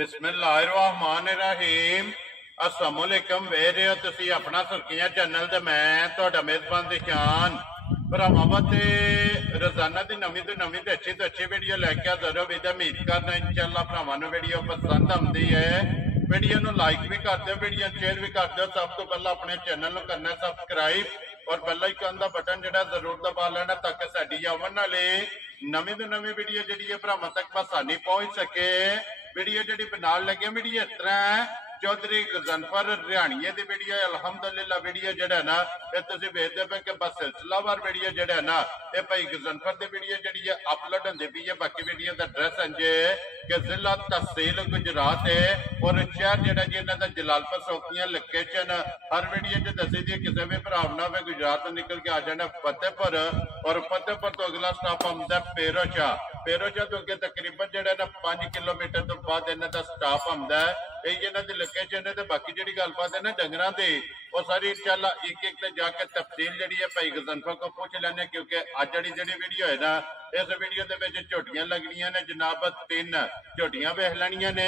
बिस्मिल्लाहिर्रहमानिर्रहीम अस्सलामुअलैकुम ਵੇਖ ਰਹੇ ਹੋ ਤੁਸੀਂ ਆਪਣਾ ਸੁਰਖੀਆਂ ਚੈਨਲ ਤੇ ਮੈਂ ਤੁਹਾਡਾ ਮੇਜ਼ਬਾਨ ਦਿਸ਼ਾਨ ਭਰਾਵਾਂ ਤੇ ਰੋਜ਼ਾਨਾ ਦੀ ਨਵੀਂ ਤੇ ਅੱਛੀ ਵੀਡੀਓ ਲੈ ਕੇ ਹਾਜ਼ਰ ਹੋ ਵੀ ਤੇ ਉਮੀਦ ਕਰਦਾ ਇਨਸ਼ਾਅੱਲਾ ਭਰਾਵਾਂ ਨੂੰ ਵੀਡੀਓ ਪਸੰਦ ਆਉਂਦੀ ਹੈ ਵੀਡੀਓ ਨੂੰ ਲਾਈਕ ਵੀ ਕਰ ਦਿਓ ਵੀਡੀਓ ਸ਼ੇਅਰ ਵੀ ਕਰ ਦਿਓ ਸਭ ਤੋਂ ਪਹਿਲਾਂ ਆਪਣੇ ਚੈਨਲ ਨੂੰ ਕਰਨਾ ਸਬਸਕ੍ਰਾਈਬ ਔਰ ਬੈਲ ਆਈਕਨ ਦਾ ਬਟਨ ਜਿਹੜਾ ਜ਼ਰੂਰ ਦਬਾ ਲੈਣਾ ਤਾਂ ਕਿ ਸਾਡੀ ਆਉਣ ਵਾਲੀ ਨਵੀਂ ਤੋਂ ਨਵੀਂ ਵੀਡੀਓ ਜਿਹੜੀ ਹੈ ਭਰਾਵਾਂ ਤੱਕ ਆਸਾਨੀ ਪਹੁੰਚ ਸਕੇ वीडियो जी बनाने लगे वीडियो इस तरह चौधरी गजनफर रिहाणिये की वीडियो अलहमदुलिल्लाह वीडियो जो ना ये वेखते पे कि बस सिलसिलावार वीडियो जो ना ये भाई गजनफर की वीडियो जी अपलोड होती पी है बाकी वीडियो का एड्रैस इंजे कि जिला तहसील गुजरात है और शहर जो जी इन्हों का जलालपुर सौखियां लोकेशन हर वीडियो च दसी दी किसी भी भरा ना हो गुजरात निकल के आ जाना फतेहपुर और फतेहपुर तो अगला स्टॉप आंदा पेरोशाह तो अगे तकरीबन जो ना 5 किलोमीटर तो बाद इन्हों का स्टाफ आंदा है यही इन्हों की लोकेशन है बाकी जी गलबात है ना डंगर की वो सारी इंशाअल्लाह एक जाके तफसील जी है भाई गजनफर को पूछ लेने क्योंकि अज जी वीडियो है ना इस वीडियो के झोटियां लगनिया ने जनाब 3 झोटियां वेख लैनिया ने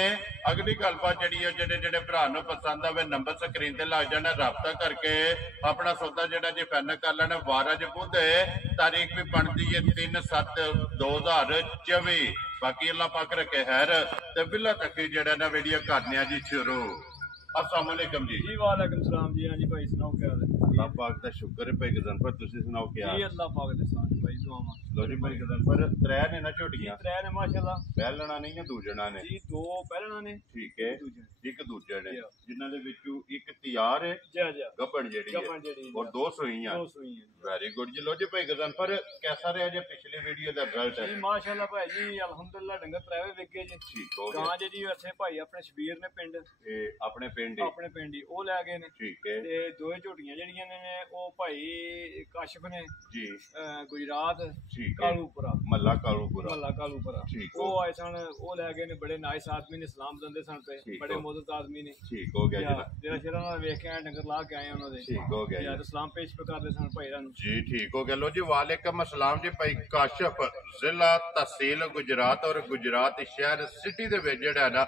अगली गलबात जी जेडे भरा पसंद आवे नंबर स्क्रीन से लग जाना रबता करके अपना सौदा जो जी फाइनल कर लेना वार अज बुध तारीख भी बनती है 3/7/2024 बाकी अल्लाह पाक रखे खैर ते बिल्ला तक जेड़ा ना वीडियो करने जी शुरू अस्सलाम वालेकुम जी वालेकुम सलाम जी। हाँ जी भाई सुनाओ क्या हाल है? अल्लाह पाक दा शुक्र है भाई गजनफर तुसी सुनाओ क्या जी अल्लाह पाक दे साथ भाई दुआवां लो जी भाई गजनफर त्रै ने ना झोटियां त्रै ने माशाल्लाह पहलना नहीं ना दूजना ने जी दो पहलना ने ठीक है एक दूजे ने जिन्हां दे विचों एक तैयार है जी गब्बन जेडी है और दो सुईयां वेरी गुड जी लो जी भाई गजनफर कैसा रहा जे पिछली वीडियो दा रिजल्ट जी माशाल्लाह भाई जी अल्हम्दुलिल्लाह डंगर त्रै विके जी ठीक हो गया गां जी इत्थे भाई अपने शबीर ने पिंड अपने पिंड ही ओ लै गए ने ठीक है ते दो झोटियां जेड़ियां ने ओ भाई काशिफ ने जी गुजरात ठीक कालूपुरा मल्ला कालूपुरा ठीक ओ आए सन ओ लै गए ने बड़े नाइस आदमी ने सलाम दंदे सन पे बड़े मोहब्बत आदमी ने ठीक हो गया जेड़ा शेरा नाल वेख के डंगर ला के आए उन्हां दे ठीक हो गया यार सलाम पेश पे करदे सन भाई रानू जी ठीक हो गया लो जी वालेकुम अस्सलाम जी भाई काशिफ जिला तहसील गुजरात और गुजरात शहर सिटी दे विच जेड़ा ना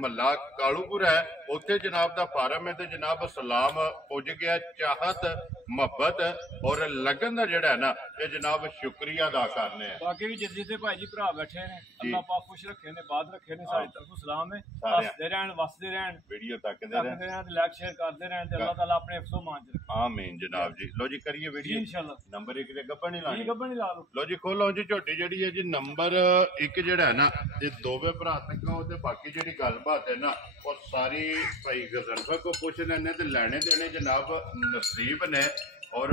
मल्ला कालूपुरा है उत्थे जनाब दा फार्म है ते जनाब सलाम पुज गया चाहत मोहब्बत और लगन दा जेड़ा है ना ये जनाब शुक्रिया अदा करने हैं बाकी भी जिते भाई जी भरा बैठे ने अल्लाह पाक खुश रखे ने बात रखे ने सारी तरफ सलाम है हसदे रहन वसदे रहन वीडियो तकदे रहन लाइक शेयर करते रहन ते अल्लाह ताला अपने अफसो मान च रखे आमीन जनाब जी लो जी करिए वीडियो इंशाल्लाह नंबर 1 ते गब्बन ही लानी जी गब्बन ही ला लो लो जी खोलो जी झोटी जेडी है जी नंबर 1 जेड़ा है ना ये दोवे भरा तक ते बाकी जेडी गलबात है ना वो सारी भाई गजनफर को पूछ लेने ते लेने देने जनाब नसीब ने और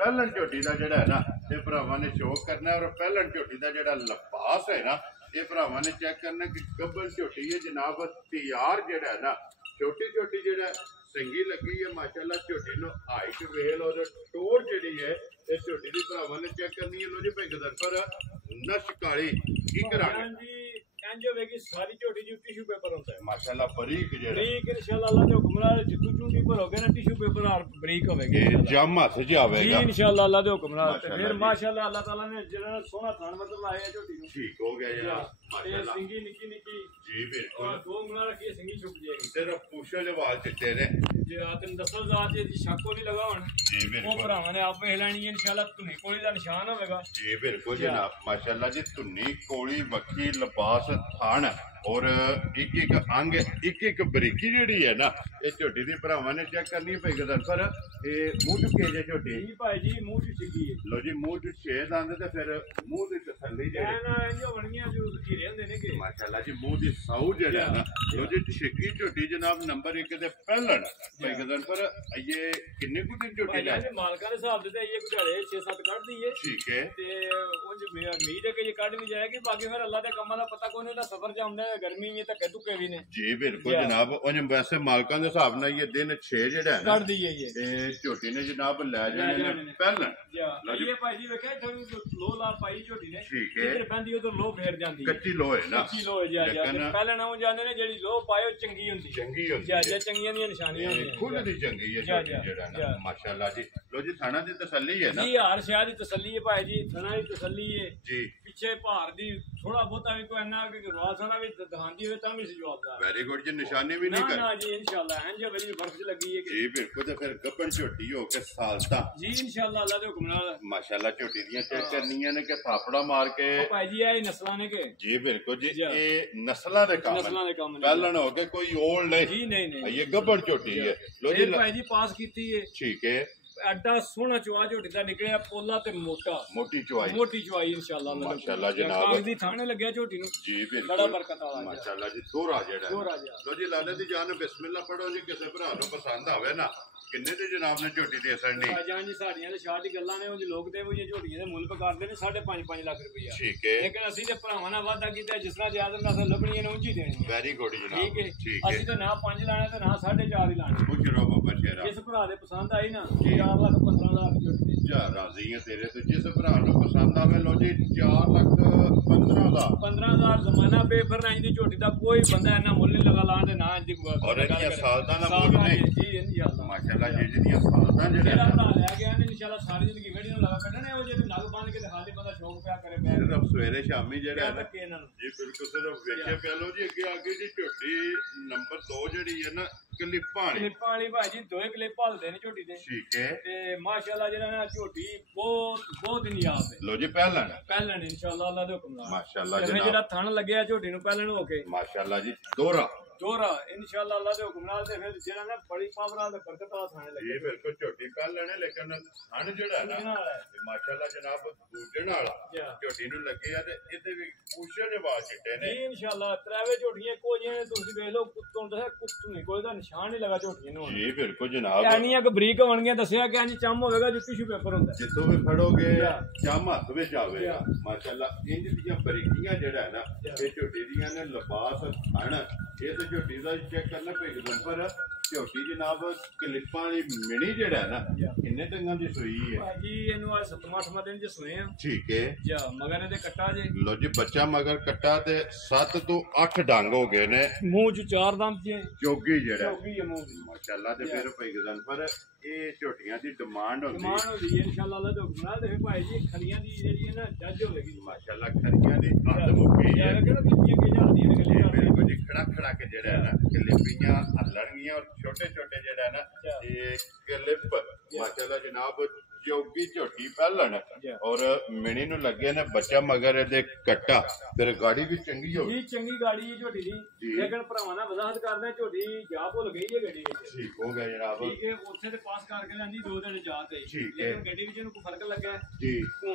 पहलन झोटी का जोड़ा है ना ये भरावां ने शौक करना है और पहलन झोटी का जोड़ा लिबास है ना ये भरावां ने चेक करना कि गब्बन झोटी है जनाब तैयार जोड़ा है ना छोटी जोड़ा संगी लगी है माशाल्लाह झोटी नो हाइट वेल और टोर जी है इस झोटी की भरावां ने चेक करनी है लो जी भाई गजनफर नश काली की करांगे जो वेगी सारी झोटी जो टिश्यू पेपर होता है माशाल्लाह बरीक जेड़ा बरीक इंशाल्लाह अल्लाह जो हुक्म नाल जितू चूंटी पर होगे ना टिश्यू पेपर और बरीक होवेगी जम हथ ज आवेगा जी इंशाल्लाह अल्लाह दे हुक्म नाल ते फिर माशाल्लाह अल्लाह ताला ने जेड़ा सोना थान मतलब लाया झोटी नु ठीक हो गया यार माशाल्लाह सिंगी निकी जी बिल्कुल और दो मुना रखी सिंगी छुप जाएगी सिर्फ पूछो जो वाल चिट्टे ने जी आतन दसल जात जी शाको नहीं लगावन जी बिल्कुल वो भरावां ने आप वेख लेनी है इंशाल्लाह धुनी कोली दा निशान होवेगा जी बिल्कुल जनाब माशाल्लाह जी धुनी कोली वक्की लिबास थान और एक अंग एक बरीकी जी है ना ये झोटी की भरावां ने चेक करनी है भाई गजनफर ये मूंह चुके जे झोटी जी भाई जी मूंह चुकी है लो जी मूंह च 6 दंद ते फिर मूंह दी तसल्ली जे ना जो वणियां जो हीरे हुंदे ने के माशाल्लाह जी मूंह दी साऊ जेड़ा ना लो जी छिकी झोटी जनाब नंबर 1 ते पहलन भाई गजनफर ये किन्ने को दिन झोटी है जी मालका दे हिसाब दे ये गुजारे 6-7 काट दी है ठीक है ते उंज उम्मीद है कि ये काट भी जाएगी बाकी फिर अल्लाह दे कमां दा पता कोई नहीं दा सफर च आंदा गर्मी में धक्के धुक्के भी ने जी बिल्कुल जनाब उंज वैसे मालकां दे हिसाब नाल ये दिन 6 जेड़ा है काट दी है ये ते झोटी ने जनाब ले जाने ने पहलन ये भाई जी वेखे थोड़ी लो ला पाई झोटी ने ठीक है इधर बंदी उधर लो फेर जांदी कच्ची लो है ना कच्ची लो है जी पहले ना जांदे ने जेडी लो पायो चंगी हुंदी जी चंगियां दी निशानियां होंदियां खुद दी चंगी है जेड़ा ना माशाल्लाह जी लो जी थाना दी तसल्ली है ना जी हर शहर दी तसल्ली है भाई जी थाना दी तसल्ली है जी पीछे भार दी थोड़ा बहुता भी कोई ना कि रवा सारा भी ਦਿਖਾਉਂਦੀ ਹੋਵੇ ਤਾਂ ਵੀ ਅਸੀਂ ਜਵਾਬਦਾਰ। ਵੈਰੀ ਗੁੱਡ ਜੀ, ਨਿਸ਼ਾਨੀ ਵੀ ਨਹੀਂ ਕਰ ਨਾ ਜੀ ਇਨਸ਼ਾਅੱਲਾ ਇੰਜ ਬੜੀ ਬਰਫ ਚ ਲੱਗੀ ਹੈ ਜੀ ਬਿਲਕੁਲ। ਤੇ ਫਿਰ ਗੱਭਣ ਝੋਟੀ ਹੋ ਕੇ ਸਾਲਤਾ ਜੀ ਇਨਸ਼ਾਅੱਲਾ ਅੱਲਾ ਦੇ ਹੁਕਮ ਨਾਲ ਮਾਸ਼ਾਅੱਲਾ ਝੋਟੀ ਦੀਆਂ ਚੈੱਕ ਕਰਨੀਆਂ ਨੇ ਕਿ ਥਾਪੜਾ ਮਾਰ ਕੇ ਭਾਈ ਜੀ ਇਹ ਨਸਲਾਂ ਨੇ ਕਿ ਜੀ ਬਿਲਕੁਲ ਜੀ ਇਹ ਨਸਲਾਂ ਦੇ ਕੰਮ ਪਹਿਲਣ ਹੋ ਕੇ ਕੋਈ ਓਲਡ ਨਹੀਂ ਜੀ ਨਹੀਂ ਇਹ ਗੱਭਣ ਝੋਟੀ ਹੈ। ਲੋ ਜੀ ਭਾਈ ਜੀ ਪਾਸ ਕੀਤੀ ਹੈ ਠੀਕ ਹੈ। ਐਡਾ ਸੋਹਣਾ ਚੁਆ ਝੋਟੀ ਦਾ ਨਿਕਲਿਆ ਪੋਲਾ ਤੇ ਮੋਟੀ ਚੁਆਈ ਇਨਸ਼ਾਅੱਲਾ ਮਾਸ਼ਾਅੱਲਾ ਜਨਾਬ ਕਾਗਜ਼ੀ ਥਾਣੇ ਲੱਗਿਆ ਝੋਟੀ ਨੂੰ ਜੀ ਬਿਲਕੁਲ ਬੜਾ ਬਰਕਤ ਵਾਲਾ ਮਾਸ਼ਾਅੱਲਾ ਜੀ। ਦੋਹਰਾ ਜਿਹੜਾ ਲੋ ਜੀ ਲਾਲੇ ਦੀ ਜਾਨ ਬਿਸਮਿਲ੍ਲਾ ਪੜੋ ਜੀ। ਕਿਸੇ ਭਰਾ ਨੂੰ ਪਸੰਦ ਆਵੇ ਨਾ ਕਿੰਨੇ ਦੇ ਜਨਾਬ ਨੇ ਝੋਟੀ ਦੇ ਅਸਰਨੀ ਜਾਨ ਜੀ ਸਾਡੀਆਂ ਤੇ ਸ਼ਾਹ ਦੀ ਗੱਲਾਂ ਨੇ ਉਹ ਲੋਕ ਤੇ ਉਹ ਝੋਟੀਆਂ ਦੇ ਮੁੱਲ ਪਕਾਰਦੇ ਨੇ 5.5 ਲੱਖ ਰੁਪਇਆ ਠੀਕ ਹੈ। ਲੇਕਿਨ ਅਸੀਂ ਤੇ ਭਰਾਵਾਂ ਨਾਲ ਵਾਅਦਾ ਕੀਤਾ ਜਿਸ ਤਰ੍ਹਾਂ ਜ਼ਿਆਦਾ ਨਸਲ ਲੱਭਣੀਆਂ ਨੇ ਉਂਝ ਹੀ ਦੇਣੀ ਵੈਰੀ ਗੁੱਡ ਜਨਾਬ ਠੀਕ ਹੈ। ਅਸੀਂ ਤਾਂ ਨਾ 5 ਲਾਣੇ ਤੇ ਨਾ 4.5 ਹੀ ਲਾਣੇ। ਖੁਸ਼ ਰਹੋ ਬਾਬਾ ਸ਼ੇਰਾ। ਜਿਸ ਭਰਾ ਦੇ ਪਸੰਦ ਆਈ ਨਾ 4 ਲੱਖ 15 ਲੱਖ ਝੋਟੀ ਜਾ ਰਾਜ਼ੀ ਹੈ ਤੇਰੇ ਤੇ। ਜਿਸ ਭਰਾ ਨੂੰ ਪਸੰਦ ਆਵੇ ਲੋ ਜੀ 4 ਲੱਖ 15,000 ਜ਼ਮਾਨਾ ਬੇਫਰਨਾਈ ਦੀ ਝੋਟੀ ਦਾ ਕੋਈ ਬੰਦਾ ਇਹਨਾਂ ਮੁੱਲ ਨਹੀਂ ਲਗਾ ਲਾਣ ਦੇ ਨਾ ਇੰਜ ਔਰ ਇਹ ਸਾਲਦਾਂ ਦਾ ਮੁੱਲ ਨਹੀਂ ਜੀ ਇਨਸ਼ਾਅੱਲਾ ਮਾਸ਼ਾਅੱਲਾ ਜੀ ਜਿਹੜੀਆਂ ਸਾਲਦਾਂ ਜਿਹੜਾ ਭਰਾ ਲੈ ਗਿਆ ਨੇ ਇਨਸ਼ਾਅੱਲਾ ਸਾਰੀ ਜ਼ਿੰਦਗੀ ਵੇੜੀ ਨੂੰ ਲਗਾ ਕੱਢਣੇ ਉਹ ਜਿਹੜੇ ਨਗ ਬੰਨ ਕੇ ਦਿਖਾ ਦੇ ਬੰਦਾ ਸ਼ੌਕ ਪਿਆ ਕਰੇ ਪਿਆ ਸਿਰਫ ਸਵੇਰੇ ਸ਼ਾਮੀ ਜਿਹੜਾ ਨਾ ਇਹਨਾਂ ਨੂੰ ਜੀ ਬਿਲਕੁਲ ਸਿਰਫ ਵੇਖਿਆ ਪਿਆ ਲੋ ਜੀ। ਅੱਗੇ ਜੀ ਝੋਟੀ ਨੰਬਰ 2 ਜਿਹੜੀ ਹੈ ਨਾ ਕਲਿੱਪਾਂ ਵਾਲੀ ਭਾਜੀ 2 ਕਲਿੱਪ ਹਲਦੇ ਨੇ ਝੋਟੀ ਦੇ ਠੀਕ ਹੈ। ਤੇ ਮਾਸ਼ਾਅੱਲਾ ਜਿਹੜਾ ਨਾ ਝੋਟੀ ਬਹੁਤ ਨਿਆਜ਼ ਹੈ। ਲੋ ਜੀ ਪਹਿਲਣ ਇਨਸ਼ਾਅੱਲਾ ਅੱਲਾ ਦੇ ਹੁਕਮ ਨਾਲ ਮਾਸ਼ਾਅੱਲਾ ਜਿਹੜਾ ਥਣ ਲੱਗਿਆ ਝੋਟੀ ਨੂੰ ਪਹਿਲਣ ਹੋ ਕੇ ਮਾਸ਼ਾਅੱਲਾ ਜੀ ਦੋਹਰਾ ਇਨਸ਼ਾਅੱਲਾ ਅੱਲਾ ਦੇ ਹੁਕਮ ਨਾਲ ਤੇ ਫਿਰ ਜਿਹੜਾ ਨਾ ਬੜੀ ਪਾਵਰ ਨਾਲ ਬਰਕਤ ਵਾਲਾ ਥਾਣੇ ਲੱਗੇ ਇਹ ਬਿਲਕੁਲ ਝੋਟੀ ਪਹਿਲਣ ਹੈ ਲੇਕਿਨ ਥਣ ਜਿਹੜਾ ਨਾ ਮਾਸ਼ਾਅੱਲਾ ਜਨਾਬ ਦੂਜਣ ਵਾਲਾ ਝੋਟੀ ਨੂੰ ਲੱਗੇ ਆ ਤੇ ਇਹਦੇ ਵੀ ਪੂਛੇ ਦੇ ਵਾਲ ਚਿੱਟੇ ਨੇ ਜੀ ਇਨਸ਼ਾਅੱਲਾ ਤਰਾਵੇ ਝੋਟੀਆਂ ਇੱਕੋ ਜਿਹੀਆਂ ਤੁਸੀਂ ਵੇਖ ਲਓ ਕੁੱਤੋਂ ਦਾ ਕੁੱਤੂ ਨਹੀਂ ਕੋਈ ਦਾ ਨਿਸ਼ਾਨ ਨਹੀਂ ਲਗਾ ਝੋਟੀਆਂ ਨੂੰ ਜੀ ਬਿਲਕੁਲ ਜਨਾਬ। ਐਨੀਆਂ ਕਿ ਬਰੀਕ ਹੋਣਗੀਆਂ ਦੱਸਿਆ ਕਿ ਇੰਜ ਚੰਮ ਹੋਵੇਗਾ ਜਿੱਤੀ ਟਿਸ਼ੂ ਪੇਪਰ ਹੁੰਦਾ ਜਿੱਥੋਂ ਵੀ ਫੜੋਗੇ ਚੰਮ ਹੱਥ ਵਿੱਚ ਆਵੇਗਾ ਮਾਸ਼ਾਅੱਲਾ। ਇੰਜ ਦੀਆਂ ਬਰੀਕੀਆਂ ਜਿਹੜਾ ਹੈ ਨਾ ਇਹ ਝੋਟੀ ਦੀਆਂ ਨੇ ਲਿਬਾਸ ਥਣ ਇਹ ਤੇ ਝੋਟੀ ਦਾ ਚੈੱਕ ਕਰਨਾ ਪਏਗਾ। ਪਰ ਝੋਟੀ ਜਨਾਬ ਕਲਿੱਪਾਂ ਵਾਲੀ ਮਿਣੀ ਜਿਹੜਾ ਨਾ ਕਿੰਨੇ ਟੰਗਾਂ ਦੀ ਸੂਈ ਹੈ ਭਾਜੀ ਇਹਨੂੰ ਅੱਜ 7ਵਾਂ ਦਿਨ ਚ ਸੋਏ ਆ ਠੀਕ ਹੈ। ਜਾਂ ਮਗਰ ਇਹਦੇ ਕੱਟਾ ਜੇ ਲੋ ਜੀ ਬੱਚਾ ਮਗਰ ਕੱਟਾ ਤੇ 7 ਤੋਂ 8 ਡੰਗ ਹੋ ਗਏ ਨੇ ਮੂੰਹ ਚ 4 ਦੰਦ ਚ ਚੋਗੀ ਜਿਹੜਾ ਚੋਗੀ ਹੈ ਮੂੰਹ ਦੀ ਮਾਸ਼ਾਅੱਲਾ। ਤੇ ਫਿਰ ਪਏਗਾ ਪਰ ਇਹ ਝੋਟੀਆਂ ਦੀ ਡਿਮਾਂਡ ਹੁੰਦੀ ਹੈ ਇਨਸ਼ਾਅੱਲਾ ਅੱਲਾ ਦੇ ਹੁਕਮ ਨਾਲ। ਤੇ ਭਾਈ ਜੀ ਖਰੀਆਂ ਦੀ ਜਿਹੜੀ ਹੈ ਨਾ ਜੱਜ ਹੋਵੇਗੀ ਮਾਸ਼ਾਅੱਲਾ। ਖਰੀਆਂ ਦੀ ਹੱਦ ਮੁੱਕੀ ਹੈ ਕਿਹੜਾ ਬੀਬੀਆਂ ਕਿ ਜਾਂਦੀਆਂ ਨੇ ਗੱਲਾਂ ਬਿਲਕੁਲ ਜੀ। ਖੜਾ ਕੇ ਜਿਹੜਾ ਹੈ ਨਾ ਕਲਿੱਪੀਆਂ ਹੱਲਣਗੀਆਂ ਔਰ ਛੋਟੇ ਜਿਹੜਾ ਹੈ ਨਾ ਇਹ ਕਲਿੱਪ ਮਾਸ਼ਾਅੱਲਾ ਜਨਾਬ ਚੌਗੀ ਝੋਟੀ ਪਹਿਲਣ ਔਰ ਮਿਣੀ ਨੂੰ ਲੱਗੇ ਨੇ ਬੱਚਾ ਮਗਰ ਇਹਦੇ ਕੱਟਾ ਫਿਰ ਗਾੜੀ ਵੀ ਚੰਗੀ ਹੋ ਗਈ ਚੰਗੀ ਗਾੜੀ ਝੋਟੀ ਦੀ। ਲੇਕਿਨ ਭਰਾਵਾਂ ਨਾਲ ਵਜ਼ਾਹਤ ਕਰਦੇ ਝੋਟੀ ਜਾ ਭੁੱਲ ਗਈ ਹੈ ਗੱਡੀ ਵਿੱਚ ਠੀਕ ਹੋ ਗਿਆ ਜਨਾਬ। ਠੀਕ ਹੈ ਉੱਥੇ ਤੇ ਪਾਸ ਕਰਕੇ ਲੈਂਦੀ 2 ਦਿਨ ਜਾ ਤੇ ਲੇਕਿਨ ਗੱਡੀ ਵਿੱਚ ਇਹਨੂੰ ਕੋਈ ਫਰਕ ਲੱਗਾ ਜੀ।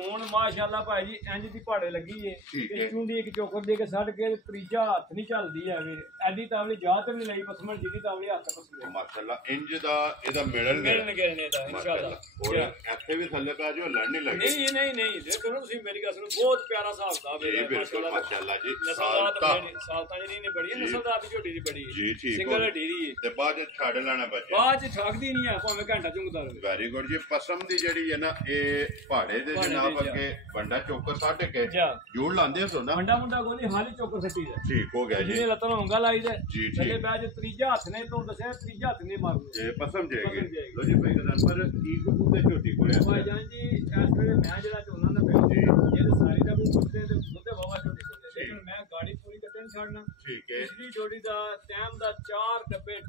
ਹੁਣ ਮਾਸ਼ਾਅੱਲਾ ਭਾਈ ਜੀ ਇੰਜ ਦੀ ਪਹਾੜੇ ਲੱਗੀ ਏ ਤੇ ਚੁੰਡੀ ਇੱਕ ਚੋਕਰ ਦੇ ਕੇ ਛੱਡ ਕੇ ਤੀਜਾ ਹੱਥ ਨਹੀਂ ਚੱਲਦੀ ਆ ਵੀਰ ਐਡੀ ਤਾਵਲੀ ਜਾ ਤੇ ਨਹੀਂ ਲਈ ਪਸਮਣ ਜਿੱਦੀ ਤਾਵਲੀ ਹੱਥ ਪਸਮਣ ਮਾਸ਼ਾਅੱਲਾ। ਇੰਜ ਦਾ ਇਹਦਾ ਮਿਲਣਗੇ ਦਾ ਇਨਸ਼ਾਅੱਲਾ। ਹੋਰ ਇੱਥੇ ਵੀ ਥੱਲੇ ਪਾ ਜੋ ਲੜ ਨਹੀਂ ਲੱਗੇ ਨਹੀਂ ਦੇਖੋ ਨਾ ਤੁਸੀਂ ਮੇਰੀ ਗੱਲ ਸੁਣੋ ਬਹੁਤ ਪਿਆਰਾ ਹਿਸਾਬ ਕਿਤਾਬ ਹੈ ਮਾਸ਼ਾਅੱਲਾ ਜੀ। ਸਾਲਤਾ ਜਿਹੜੀ ਨੇ ਬੜੀ ਨਸਲਦਾਰ ਦੀ ਝੋਟੀ ਦੀ ਬੜੀ ਜੀ ਠੀਕ ਸਿੰਗਲ ਢੇਰੀ ਤੇ ਬਾਅਦ ਚ ਛੱਡ ਲੈਣਾ ਬੱਚੇ ਬਾਅਦ ਚ ਠੱਗਦੀ ਨਹੀਂ ਆ ਭਾਵੇਂ ਘੰਟਾ ਚੁੰਗਦਾ ਰਹੇ। ਵੈਰੀ ਗੁੱਡ ਜੀ। ਪਸਮ ਦੀ ਜਿਹੜੀ ਹੈ ਨਾ ਇਹ ਪਹਾੜੇ ਦੇ ਜਨਾਬ ਅੱਗੇ ਬੰਡਾ ਚੋਕਰ ਸਾਢ ਕੇ ਜੋੜ ਲਾਉਂਦੇ ਸੋ ਨਾ ਬੰਡਾ ਮੁੰਡਾ ਕੋਈ ਹਾਲੀ ਚੋਕਰ ਸੱਟੀ ਦਾ ਠੀਕ ਹੋ ਗਿਆ ਜੀ। ਜਿਹਨੇ ਲੱਤਾਂ ਹੋਂਗਾ ਲਾਈ ਦੇ ਜੀ ਥੱਲੇ ਬਾਅਦ ਤੀਜਾ ਹੱਥ ਨੇ ਤੋਂ ਦੱਸਿਆ ਤੀਜਾ ਹੱਥ ਨੇ ਮਾਰਨਾ ਇਹ ਪਸਮ ਜਾਏਗੀ। ਲੋ ਜੀ ਭਾਈ ਗਦਾਨ ਪਰ ਕੀ ਕੋ ਤੇ ਝੋਟੀ ਕੋਲੇ ਭਾਈ ਜਾਨ ਜੀ ਇਸ ਵੇਲੇ ਮੈਂ ਜਿਹੜਾ ਚਾਹੁੰਦਾ ਨਾ ਪਿਆ ਇਹ ਸਾਰੀ ਦਾ ਮੁੱਦੇ ਤੇ ਮੁੱਦੇ ਬਾਵਾ ਝੋਟੀ ਕੋਲੇ ਲੇਕਿਨ ਮੈਂ ਗਾੜੀ ਪੂਰੀ ਕੱਟਣ ਛੱਡਣਾ ਠੀਕ ਹੈ। ਪਿਛਲੀ ਝੋਟੀ ਦਾ ਟਾਈਮ ਦਾ 4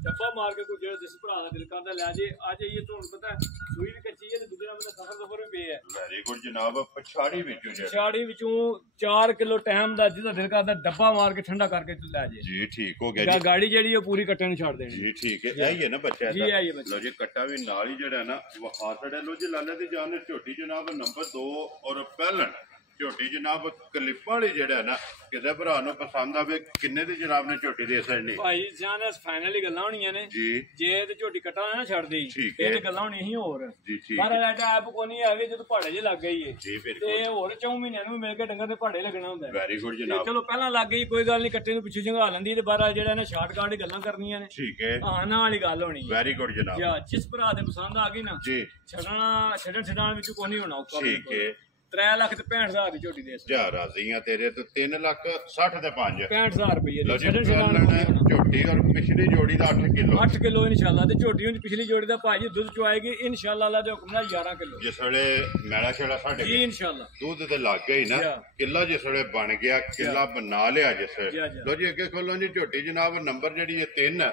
ਡੱਬਾ ਮਾਰ ਕੇ ਕੋਈ ਜਿਹੜਾ ਜਿਸ ਭਰਾ ਦਾ ਦਿਲ ਕਰਦਾ ਲੈ ਜੇ ਅੱਜ ਇਹ ਤੁਹਾਨੂੰ ਪਤਾ ਸੂਈ ਵੀ ਕੱਚੀ ਹੈ ਤੇ ਦੂਜੇ ਨਾਲ ਸਫਰ ਵੀ ਪਏ ਹੈ। ਵੈਰੀ ਗੁੱਡ ਜਨਾਬ। ਪਛਾੜੀ ਵਿੱਚੋਂ 4 ਕਿਲੋ ਟਾਈਮ ਦਾ ਜਿਹਦਾ ਦਿਲ ਕਰਦਾ ਡੱਬਾ ਮਾਰ ਕੇ ਠੰਡਾ ਕਰਕੇ ਲੈ ਜੇ ਜੀ। ਠੀਕ ਹੋ ਗਿਆ ਜੀ। ਗਾੜੀ ਜਿਹੜੀ ਉਹ ਪੂਰੀ ਕੱਟਣ ਨੂੰ ਛੱਡ ਦੇਣੀ ਜੀ। ਠੀਕ ਹੈ। ਇਹੀ ਹੈ ਨਾ ਬੱਚਾ ਜੀ ਇਹੀ ਹੈ। ਲੋ ਜੀ ਕੱਟਾ ਵੀ ਨਾਲ ਹੀ ਜਿਹੜਾ ਨਾ ਵਖਾ ਛੜਿਆ। ਲੋ ਜੀ ਲਾਲੇ ਦੀ ਜਾਨ ਝੋਟੀ ਜਨਾਬ ਨੰਬਰ 2 ਔਰ ਪਹਿਲਣ ਝੋਟੀ ਜਨਾਬ ਕਲਿੱਪਾਂ ਵਾਲੀ ਜਿਹੜਾ ਨਾ ਕਿਸੇ ਭਰਾ ਨੂੰ ਪਸੰਦ ਆਵੇ ਕਿੰਨੇ ਦੀ ਜਨਾਬ ਨੇ ਝੋਟੀ ਦੇ ਅਸਰ ਨਹੀਂ ਭਾਈ ਜਾਨ ਫਾਈਨਲੀ ਗੱਲਾਂ ਹੋਣੀਆਂ ਨੇ ਜੀ। ਜੇ ਤੇ ਝੋਟੀ ਕੱਟਾ ਨਾ ਛੱਡਦੀ ਇਹ ਤੇ ਗੱਲਾਂ ਹੋਣੀਆਂ ਹੀ ਹੋਰ ਪਰ ਐਡਾ ਐਪ ਕੋ ਨਹੀਂ ਆਵੇ ਜਦੋਂ ਪਹਾੜੇ ਜੇ ਲੱਗ ਗਈ ਏ ਤੇ ਹੋਰ 4 ਮਹੀਨਿਆਂ ਨੂੰ ਮਿਲ ਕੇ ਡੰਗਰ ਦੇ ਪਹਾੜੇ ਲੱਗਣਾ ਹੁੰਦਾ। ਵੈਰੀ ਗੁੱਡ ਜਨਾਬ। ਚਲੋ ਪਹਿਲਾਂ ਲੱਗ ਗਈ ਕੋਈ ਗੱਲ ਨਹੀਂ ਕੱਟੇ ਨੂੰ ਪਿੱਛੇ ਝੰਗਾ ਲੈਂਦੀ ਤੇ ਬਾਰਾ ਜਿਹੜਾ ਨਾ ਸ਼ਾਰਟਕਟ ਹੀ ਗੱਲਾਂ ਕਰਨੀਆਂ ਨੇ। ਠੀਕ ਹੈ। ਆਣਾ ਵਾਲੀ ਗੱਲ ਹੋਣੀ। ਵੈਰੀ ਗੁੱਡ ਜਨਾਬ। ਜਿਸ ਭਰਾ ਦੇ ਪਸੰਦ ਆ ਗਈ ਨਾ ਜੀ ਛੱਡਣ ਵਿੱਚ ਕੋਈ ਨਹੀਂ ਹੋਣਾ ਔਖਾ। ਠੀਕ ਹੈ। 3 ਲੱਖ ਤੇ 65,000 ਦੀ ਝੋਟੀ ਦੇ ਜਾ ਰਾਜ਼ੀਆਂ ਤੇਰੇ ਤੋਂ 3 ਲੱਖ 60 ਤੇ 5 65,000 ਰੁਪਏ ਲਓ ਦੀ ਜੀ ਝੋਟੀ ਔਰ ਪਿਛਲੀ ਜੋੜੀ ਦਾ 8 ਕਿਲੋ 8 ਕਿਲੋ ਇਨਸ਼ਾਅੱਲਾ ਤੇ ਝੋਟੀ ਹੁਣ ਪਿਛਲੀ ਜੋੜੀ ਦਾ ਭਾਜੀ ਦੁੱਧ ਚੁਆਏਗੀ ਇਨਸ਼ਾਅੱਲਾ ਅੱਲਾ ਦੇ ਹੁਕਮ ਨਾਲ 11 ਕਿਲੋ ਜਿਸ ਵੇਲੇ ਮੈਲਾ ਛੇੜਾ ਸਾਡੇ ਜੀ ਇਨਸ਼ਾਅੱਲਾ ਦੁੱਧ ਤੇ ਲੱਗ ਗਈ ਨਾ ਕਿੱਲਾ ਜਿਸ ਵੇਲੇ ਬਣ ਗਿਆ ਕਿੱਲਾ ਬਣਾ ਲਿਆ ਜਿਸ ਲੋ ਜੀ ਅੱਗੇ ਖੋਲੋ ਜੀ ਝੋਟੀ ਜਨਾਬ ਨੰਬਰ ਜਿਹੜੀ ਹੈ 3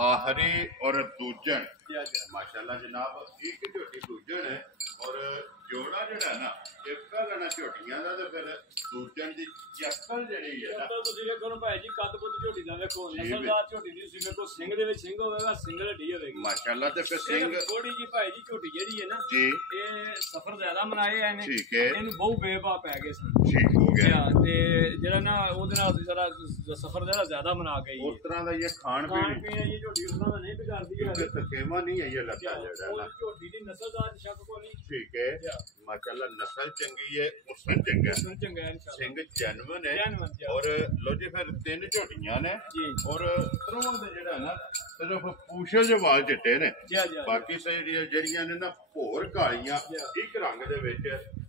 ਆਖਰੀ ਔਰ ਦੂਜਣ ਮਾਸ਼ਾਅੱਲਾ ਜਨਾਬ ਇੱਕ ਝੋਟੀ ਦੂਜਣ ਹੈ ਔਰ ਜੋੜਾ ਜਿਹੜਾ ਨਾ ਇੱਕ ਲੈਣਾ ਝੋਟੀਆਂ ਦਾ ਤੇ ਫਿਰ ਦੂਜਣ ਦੀ ਚੱਕਲ ਜਿਹੜੀ ਹੈ ਨਾ ਤੁਸੀਂ ਵੇਖੋ ਨਾ ਭਾਈ ਜੀ ਕੱਦ ਬੁੱਧ ਝੋਟੀ ਦਾ ਵੇਖੋ ਨਸਲਦਾਰ ਝੋਟੀ ਦੀ ਤੁਸੀਂ ਵੇਖੋ ਸਿੰਘ ਦੇ ਵਿੱਚ ਸਿੰਘ ਹੋਵੇਗਾ ਸਿੰਗਲ ਹੱਡੀ ਹੋਵੇਗੀ ਮਾਸ਼ਾਅੱਲਾ ਤੇ ਫਿਰ ਸਿੰਘ ਥੋੜੀ ਜੀ ਭਾਈ ਜੀ ਝੋਟੀ ਜਿਹੜੀ ਹੈ ਨਾ ਜੀ ਇਹ ਸਫਰ ਜ਼ਿਆਦਾ ਮਨਾਏ ਐ ਨੇ ਠੀਕ ਹੈ ਇਹਨੂੰ ਬਹੁਤ ਬੇਬਾ ਪੈ ਗਏ ਸਨ ਠੀਕ ਹੋ ਗਿਆ ਤੇ ਜਿਹੜਾ ਨਾ ਉਹਦੇ ਨਾਲ ਜਰਾ ਸਫਰ ਜਿਹੜਾ ਜ਼ਿਆਦਾ ਮਨਾ ਗਈ ਉਸ ਤਰ੍ਹਾਂ ਦਾ ਇਹ ਖਾਣ ਪੀਣ ਜੀ ਝੋਟੀ ਉਸ ਤਰ੍ਹਾਂ ਦਾ ਨਹੀਂ ਬਿਗੜਦੀ ਹੈ ਤਕੇਮਾ ਨਹੀਂ ਹੈ ਇਹ ਲੱਗਾ ਜਿਹੜਾ ਨਾ ਝੋਟੀ ਦੀ ਨਸਲਦਾਰ ਸ਼ੱਕ ਕੋ ਨਹੀਂ ਠੀਕ ਹੈ ਮਾਸ਼ਾਅੱਲਾ ਨਸਲ ਚੰਗੀ ਹੈ ਉਸਨ ਚੰਗਾ ਚੰਗਾ ਇਨਸ਼ਾਅੱਲਾ ਸਿੰਘ ਜਨਮਨ ਹੈ ਔਰ ਲੋ ਜੀ ਫਿਰ 3 ਝੋਟੀਆਂ ਨੇ ਔਰ ਤਰੋਂ ਦੇ ਜਿਹੜਾ ਨਾ ਸਿਰਫ ਪੂਛਲ ਦੇ ਵਾਲ ਚਿੱਟੇ ਨੇ ਬਾਕੀ ਜਿਹੜੀਆਂ ਨੇ ਨਾ ਭੋਰ ਕਾਲੀਆਂ ਇੱਕ ਰੰਗ ਦੇ ਵਿੱਚ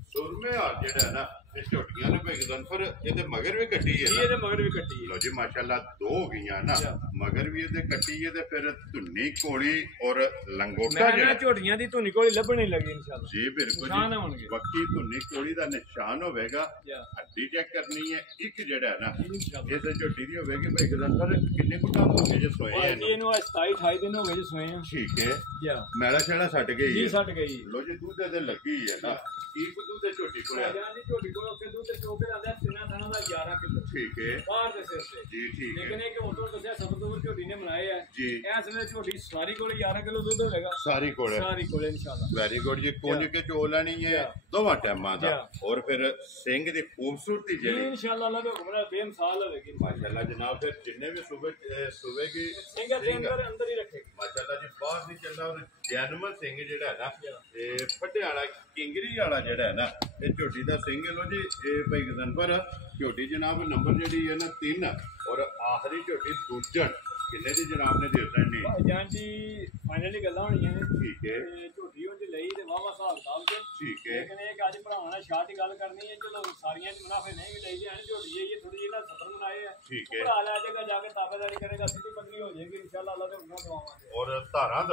ਸੁਰਮੇ ਹਾਰ ਜਿਹੜਾ ਨਾ ਇਹ ਝੋਟੀਆਂ ਨੇ ਭੇਜਦਨ ਪਰ ਇਹਦੇ ਮਗਰ ਵੀ ਕੱਟੀ ਹੈ ਇਹਦੇ ਮਗਰ ਵੀ ਕੱਟੀ ਹੈ ਲੋ ਜੀ ਮਾਸ਼ਾਅੱਲਾ 2 ਹੋ ਗਈਆਂ ਨਾ ਮਗਰ ਵੀ ਇਹਦੇ ਕੱਟੀ ਹੈ ਤੇ ਫਿਰ ਧੁੰਨੀ ਕੋਲੀ ਔਰ ਲੰਗੋਟਾ ਜਿਹੜਾ ਝੋਟੀਆਂ ਦੀ ਧੁੰਨੀ ਕੋਲੀ ਲੱਭਣੀ ਲੱਗੀ ਇਨਸ਼ਾਅੱਲਾ ਜੀ ਬਿਲਕੁਲ ਜੀ ਬੱਕੀ ਧੁੰਨੀ ਕੋਲੀ ਦਾ ਨਿਸ਼ਾਨ ਹੋਵੇਗਾ ਹੱਡੀ ਚੈੱਕ ਕਰਨੀ ਹੈ ਇੱਕ ਜਿਹੜਾ ਨਾ ਇਹਦੇ ਝੋਟੀ ਦੀ ਹੋਵੇਗੀ ਭੇਜਦਨ ਪਰ ਕਿੰਨੇ ਕੁ ਟਾਈਮ ਹੋ ਗਏ ਜੇ ਸੋਏ ਆ ਇਹਨੂੰ 27 28 ਦਿਨ ਹੋ ਗਏ ਜੇ ਸੋਏ ਆ ਠੀਕ ਹੈ ਮੈਲਾ ਛੇੜਾ ਛੱਡ ਗਈ ਜੀ ਛੱਡ ਗਈ ਲੋ ਜੀ ਦੁੱਧ ਦੇ ਲੱਗੀ ਹੈ ਨਾ ਇੱਕ ਦੁੱਧ ਦੇ ਝੋਟੀ ਕੋਲ ਝੋਟੀ ਕੋਲ ਉੱਥੇ ਦੁੱਧ ਤੇ ਚੋਕੇ ਲਾਉਂਦਾ ਤਿੰਨਾਂ ਥਾਂ ਦਾ 11 ਕਿਲੋ ਠੀਕ ਹੈ ਬਾਹਰ ਦੇ ਸਿਰ ਤੇ ਜੀ ਠੀਕ ਹੈ ਲੇਕਿਨ ਇਹ ਕਿ ਮੋਟਰ ਦੱਸਿਆ ਸਭ ਤੋਂ ਝੋਟੀ ਨੇ ਬਣਾਏ ਆ ਜੀ ਇਸ ਵੇਲੇ ਝੋਟੀ ਸਾਰੀ ਕੋਲ 11 ਕਿਲੋ ਦੁੱਧ ਹੋਵੇਗਾ ਸਾਰੀ ਕੋਲ ਇਨਸ਼ਾਅੱਲਾ ਵੈਰੀ ਗੁੱਡ ਜੀ ਪੁੰਜ ਕੇ ਚੋ ਲੈਣੀ ਹੈ ਦੋਵਾਂ ਟਾਈਮਾਂ ਦਾ ਔਰ ਫਿਰ ਸਿੰਘ ਦੀ ਖੂਬਸੂਰਤੀ ਜਿਹੜੀ ਇਨਸ਼ਾਅੱਲਾ ਅੱਲਾ ਦੇ ਹੁਕਮ ਨਾਲ ਬੇਮਿਸਾਲ ਹੋਵੇਗੀ ਮਾਸ਼ਾਅੱਲਾ ਜਨਾਬ ਫਿਰ ਜਿੰਨੇ ਵੀ ਸੁਵੇਗੀ ਸਿੰਘ ਦੇ ਅੰਦਰ ਹੀ ਰੱਖੇਗੀ ਮਾਸ਼ਾਅੱਲਾ ਜੀ ਬਾਹਰ ਨਹੀਂ ਚੱਲਦਾ ਔਰ ਜੈਨਮਨ ਸਿੰਘ ਜਿਹੜਾ ਹੈ ਨਾ ਇਹ ਫੱਟੇ ਵਾਲਾ ਕਿੰਗਰੀ ਵਾਲਾ ਜਿਹੜਾ ਹੈ ਨਾ ਇਹ ਝੋਟੀ ਦਾ ਸਿੰਘ ਲੋ ਜੀ ਇਹ ਭਾਈ ਗਜ਼ਨਪੁਰ ਝੋਟੀ ਜਨਾਬ ਨੰਬਰ ਜਿਹੜੀ ਹੈ ਨਾ 3 ਔਰ ਆਖਰੀ ਝੋਟੀ ਦੂਜਣ ਕਿੰਨੇ ਦੀ ਜਨਾਬ ਨੇ ਦੇ ਦਿੱਤਾ ਭਾਈਜਾਨ ਜੀ ਫਾਈਨਲੀ ਗੱਲਾਂ ਹੋਣੀਆਂ ਨੇ ਠੀਕ ਹੈ ਝੋਟੀ ਉਹ ਲਈ ਤੇ ਵਾਵਾ ਹਿਸਾਬ ਕਿਤਾਬ ਤੇ ਠੀਕ ਹੈ ਲੇਕਿਨ ਇਹ ਅੱਜ ਭਰਾਵਾਂ ਨਾਲ ਸ਼ਾਹ ਦੀ ਗੱਲ ਕਰਨੀ ਹੈ ਚਲੋ ਸਾਰੀਆਂ ਚ ਮੁਨਾਫੇ ਨਹੀਂ ਵੀ ਲਈਦੇ ਹਨ ਝੋਟੀ ਇਹ ਥੋੜੀ ਜਿਹੀ ਨਾ ਸਫਰ ਮਨਾਏ ਆ ਠੀਕ ਹੈ ਭਰਾ ਲੈ ਜਾਏਗਾ ਜਾ ਕੇ ਤਾਬੇਦਾਰੀ ਕਰੇਗਾ ਸਿੱਧੀ ਬੰਦੀ ਹੋ ਜਾਏਗੀ ਇਨਸ਼ਾਅੱਲਾ ਅੱਲਾ ਦੇ ਹੁਕਮ ਨਾਲ ਦੁਆਵਾਂ ਔਰ ਧਾਰਾਂ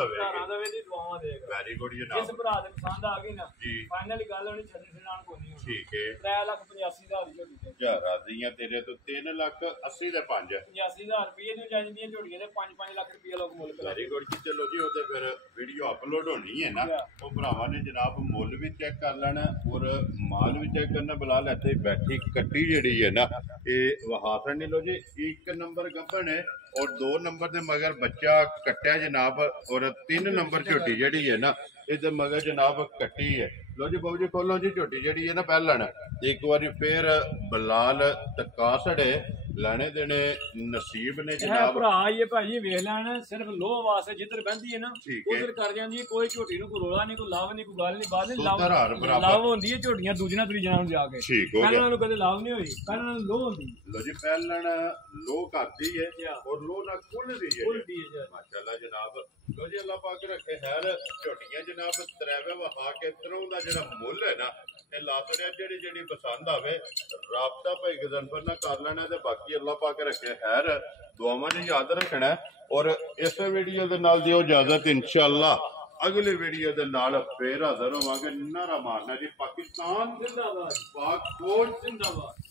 ਦਵੇ ਦੀ ਦੁਆਵਾਂ ਦੇਗਾ ਵੈਰੀ ਗੁੱਡ ਜਨਾਬ ਜਿਸ ਭਰਾ ਦੇ ਪਸੰਦ ਆ ਗਈ ਨਾ ਜੀ ਫਾਈਨਲੀ ਗੱਲ ਹੋਣੀ ਛੱਡਣ ਛਡਾਣ ਕੋਈ ਨਹੀਂ ਠੀਕ ਹੈ 3,85,000 ਦੀ ਝੋਟੀ ਤੇ ਜਾ ਰਾਜ਼ੀਆਂ ਤੇਰੇ ਤੋਂ 3,80,000 ਦੇ 5 85,000 ਰੁਪਏ ਦੀਆਂ ਜਾਂਦੀਆਂ ਝੋਟੀਆਂ ਦੇ 5-5 ਲੱਖ ਰੁਪਏ ਲੋਕ ਮੁੱਲ ਵੈਰੀ ਗੁੱਡ ਜੀ ਚਲੋ ਜੀ ਉਹਦੇ ਫਿਰ ਵੀਡੀਓ ਅਪਲੋਡ ਹੋਣੀ ਹੈ ਨਾ ਉਹ ਭਰਾਵਾਂ ਨੇ ਜਨਾਬ ਮੁੱਲ ਵੀ ਚੈੱਕ ਕਰ ਲੈਣਾ ਔਰ ਮਾਲ ਵੀ ਚੈੱਕ ਕਰਨਾ ਬਲਾਲ ਇੱਥੇ ਬੈਠੀ ਕੱਟੀ ਜਿਹੜੀ ਹੈ ਨਾ ਇਹ ਵਹਾਸਣ ਨਹੀਂ ਲੋ ਜੀ 1 ਨੰਬਰ ਗੱਭਣ ਹੈ ਔਰ 2 ਨੰਬਰ ਦੇ ਮਗਰ ਬੱਚਾ ਕੱਟਿਆ ਜਨਾਬ ਔਰ 3 ਨੰਬਰ ਝੋਟੀ ਜਿਹੜੀ ਹੈ ਨਾ ਇਹਦੇ ਮਗਰ ਜਨਾਬ ਕੱਟੀ ਹੈ ਲੋ ਜੀ ਬਾਬੂ ਜੀ ਖੋਲੋ ਜੀ ਝੋਟੀ ਜਿਹੜੀ ਹੈ ਨਾ ਪਹਿਲਣ ਇੱਕ ਵਾਰੀ ਫੇਰ ਬਲਾਲ ਤਕਾਸੜੇ ਲੈਣੇ ਦੇਣੇ ਨਸੀਬ ਨੇ ਜਨਾਬ ਭਰਾ ਇਹ ਭਾਜੀ ਵੇਖ ਲੈਣ ਸਿਰਫ ਲੋਹ ਵਾਸਤੇ ਜਿੱਧਰ ਬਹਿੰਦੀ ਹੈ ਨਾ ਉਧਰ ਕਰ ਜਾਂਦੀ ਹੈ ਕੋਈ ਝੋਟੀ ਨੂੰ ਕੋਈ ਰੋਲਾ ਨਹੀਂ ਕੋਈ ਲਾਭ ਨਹੀਂ ਕੋਈ ਗੱਲ ਨਹੀਂ ਬਾਅਦ ਲਾਭ ਹੁੰਦੀ ਹੈ ਝੋਟੀਆਂ ਦੂਜੀਆਂ ਤਰੀਜਾਂ ਨੂੰ ਜਾ ਕੇ ਪਹਿਲਾਂ ਨੂੰ ਕਦੇ ਲਾਭ ਨਹੀਂ ਹੋਈ ਪਹਿਲਾਂ ਨੂੰ ਲੋਹ ਹੁੰਦੀ ਲੋ ਜੀ ਪਹਿਲਣ ਲੋਹ ਕਰਦੀ ਹੈ ਔਰ ਲੋਹ ਨਾਲ ਖੁੱਲਦੀ ਹੈ ਮਾਸ਼ਾਅੱਲਾ ਜਨਾਬ ਲੋ ਜੀ ਅੱਲਾਹ ਪਾਕ ਰੱਖੇ ਖੈਰ ਝੋਟੀਆਂ ਜਨਾਬ ਤਰਾਵੇ ਵਹਾ ਕੇ ਤਰੋਂ ਦਾ ਜਿਹੜਾ ਮੁੱਲ ਹੈ ਨਾ ਇਹ ਲਾਪੜਿਆ ਜਿਹੜੀ ਪਸੰਦ ਆਵੇ ਰਾਬਤਾ ਭਾਈ ਗਜ਼ਨਪੁਰ ਨਾਲ ਕਰ ਲੈਣਾ ਤੇ ਬਾਕੀ ਅੱਲਾਹ ਪਾਕ ਰੱਖੇ ਖੈਰ ਦੁਆਵਾਂ ਨੂੰ ਯਾਦ ਰੱਖਣਾ ਔਰ ਇਸ ਵੀਡੀਓ ਦੇ ਨਾਲ ਦਿਓ ਇਜਾਜ਼ਤ ਇਨਸ਼ਾਅੱਲਾ ਅਗਲੀ ਵੀਡੀਓ ਦੇ ਨਾਲ ਫੇਰ ਹਾਜ਼ਰ ਹੋਵਾਂਗੇ ਨਾਰਾ ਮਾਰਨਾ ਜੀ ਪਾਕਿਸਤਾਨ ਜ਼ਿੰਦਾਬਾਦ ਪਾਕ ਫੌਜ ਜ਼ਿੰਦਾਬਾਦ